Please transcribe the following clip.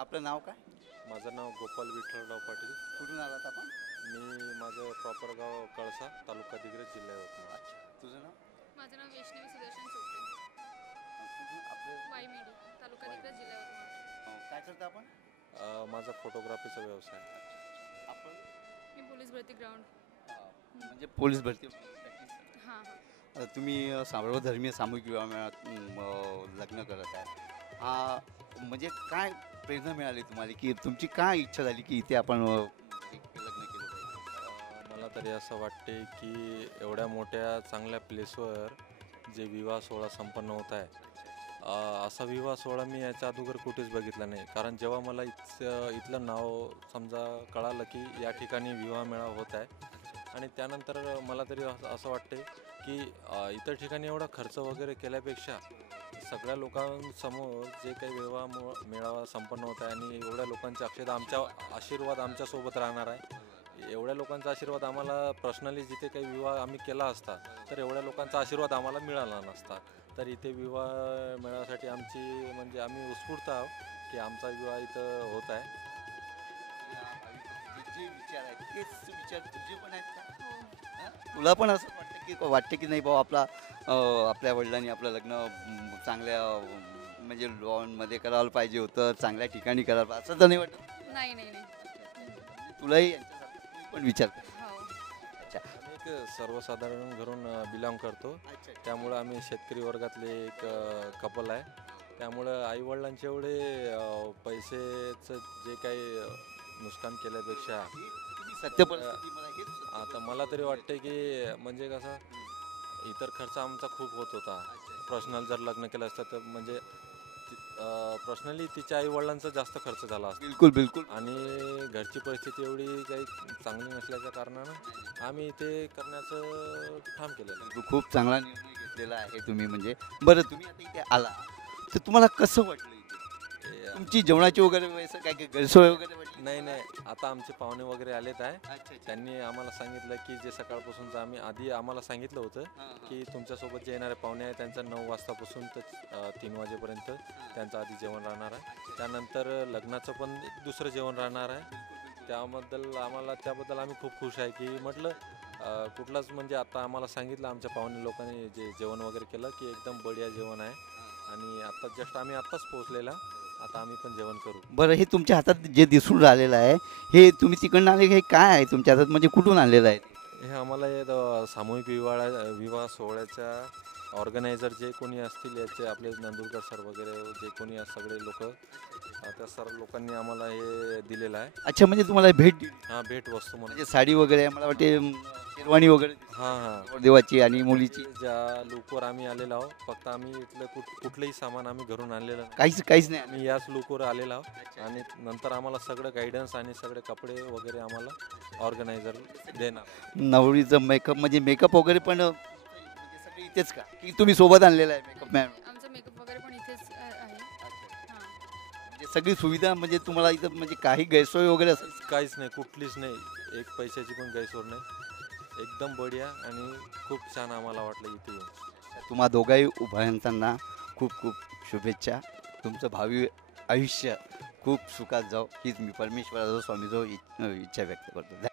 आपलं नाव काय? माझं नाव गोपाल विठ्ठलराव पाटील. कुठून आलात आपण? मी माझं प्रॉपर गाव कळसा, तालुका दिग्रज, जिल्हा यवतमाळ. अच्छा, तुझं नाव? माझं नाव वैष्णवी सुदर्शन चोपडे. कुठून आपलं? वाईमेडी तालुका दिग्रज जिल्हा यवतमाळ. काय करता आपण? माझा फोटोग्राफीचा व्यवसाय. आपण मी पोलीस भरती ग्राउंड. म्हणजे पोलीस भरती. हां हां. तुम्ही सार्वधर्मीय सामूहिक विवाहात लग्न करत आहे. म्हणजे काय प्रेरणा मिळाली तुम्हाला, की तुमची काय इच्छा झाली की इथे आपण लग्न केलं पाहिजे? मला तरी असं वाटते की एवढ्या मोठ्या चांगल्या प्लेसवर जे विवाह सोहळा संपन्न होत आहे, असा विवाह सोहळा मी याच्या अगोदर कुठेच बघितला नाही. कारण जेव्हा मला इथलं नाव समजा कळालं की या ठिकाणी विवाह मेळावा होत आहे, आणि त्यानंतर मला तरी असं वाटते की इतर ठिकाणी एवढा खर्च वगैरे केल्यापेक्षा सगळ्या लोकांसमोर जे काही विवाह मेळावा संपन्न होत आहे आणि एवढ्या लोकांचे आशीर्वाद आमच्यासोबत राहणार आहे. एवढ्या लोकांचा आशीर्वाद आम्हाला पर्सनली जिथे काही विवाह आम्ही केला असता तर एवढ्या लोकांचा आशीर्वाद आम्हाला मिळाला नसता. तर इथे विवाह मेळाव्यासाठी म्हणजे आम्ही उत्स्फूर्त आहोत की आमचा विवाह इथं होत आहे. जे विचार आहेत तेच विचार तुझे पण आहेत का? हो. तुला पण असं वाटतं की नाही बाबा आपल्या वडिलांनी आपलं लग्न चांगल्या म्हणजे लॉनमध्ये करायला पाहिजे होतं, चांगल्या ठिकाणी करायला पाहिजे, असं तर नाही वाटत? नाही नाही नाही. तुलाही यांच्यासारखं पण विचार कर. हो. अच्छा आम्ही एक सर्वसाधारण घरून बिलॉंग करतो. अच्छा. त्यामुळं आम्ही शेतकरी वर्गातले एक कपल आहे. त्यामुळं आईवडिलांचे एवढे पैसेचं जे काही नुकसान केल्यापेक्षा सत्य परिस्थिती मला हेच आता मला तरी वाटते की म्हणजे कसं इतर खर्च आमचा खूप होत होता. पर्सनल जर लग्न केलं असतं तर म्हणजे पर्सनली तिच्या आईवडिलांचा जास्त खर्च झाला असता. बिलकुल बिलकुल. आणि घरची परिस्थिती एवढी काही चांगली नसल्याच्या कारणानं आम्ही ते करण्याचं ठाम केलेलं आहे. खूप चांगला निर्णय घेतलेला आहे तुम्ही. म्हणजे बरं, तुम्ही आता इथे आला तर तुम्हाला कसं वाटलं इथे? तुमची जेवणाची वगैरे असं काय काय गैरसोय वगैरे वाटली? नाही, आता आमचे पाहुणे वगैरे आलेत आहे. अच्छा. त्यांनी आम्हाला सांगितलं की जे सकाळपासूनचं आधी आम्हाला सांगितलं होतं की तुमच्यासोबत जे येणारे पाहुणे आहेत त्यांचं 9 वाजतापासून तर 3 वाजेपर्यंत त्यांचं आधी जेवण राहणार आहे. त्यानंतर लग्नाचं पण दुसरं जेवण राहणार आहे. त्याबद्दल आम्ही खूप खुश आहे की म्हटलं कुठलाच म्हणजे आता आम्हाला सांगितलं आमच्या पाहुणे लोकांनी जे जेवण वगैरे केलं की एकदम बढिया जेवण आहे. आणि आम्ही आत्ताच पोहोचलेला, आता आम्ही पण जेवण करू. बरं, हे तुमच्या हातात जे दिसून राहिलेलं आहे, हे तुम्ही तिकडनं आले, हे काय आहे तुमच्या हातात, म्हणजे कुठून आणलेलं आहे? हे आम्हाला सामूहिक विवाह सोहळ्याच्या ऑर्गनायझर जे कोणी असतील याचे आपले नंदुरकर सर वगैरे जे कोणी सगळे लोक, त्या सर्व लोकांनी आम्हाला हे दिलेलं आहे. अच्छा, म्हणजे तुम्हाला भेट दिली. हां, भेट वस्तू म्हणून. म्हणजे साडी वगैरे मला वाटते, शेरवानी वगैरे हां देवाची आणि मुलीची. ज्या लुकवर आम्ही आलेलो आहोत, फक्त आम्ही इथलं कुठलंही सामान आम्ही घरून आणलेलं नाही. काहीच नाही. आम्ही याच लुकवर आलेलो आहोत आणि नंतर आम्हाला सगळं गायडन्स आणि सगळे कपडे वगैरे आम्हाला ऑर्गनायझर देणार. नवरीचं मेकअप, म्हणजे मेकअप वगैरे पण म्हणजे सगळे इथेच का, की तुम्ही सोबत आणलेला आहे मेकअप मॅन? आमचा मेकअप वगैरे पण इथेच आहे. हां. म्हणजे सगळी सुविधा, म्हणजे तुम्हाला इथं म्हणजे काही गैरसोय वगैरे असेल? काहीच नाही, कुठलीच नाही. एक पैशाची पण गैरसोय नाही. एकदम बढिया आणि खूप छान आम्हाला वाटलं इथे येऊन. तुम्हा दोघाही उभयांना खूप खूप शुभेच्छा. तुमचं भावी आयुष्य खूप सुखात जाओ हीच मी परमेश्वराजवळ स्वामीजवळ इच्छा व्यक्त करतो.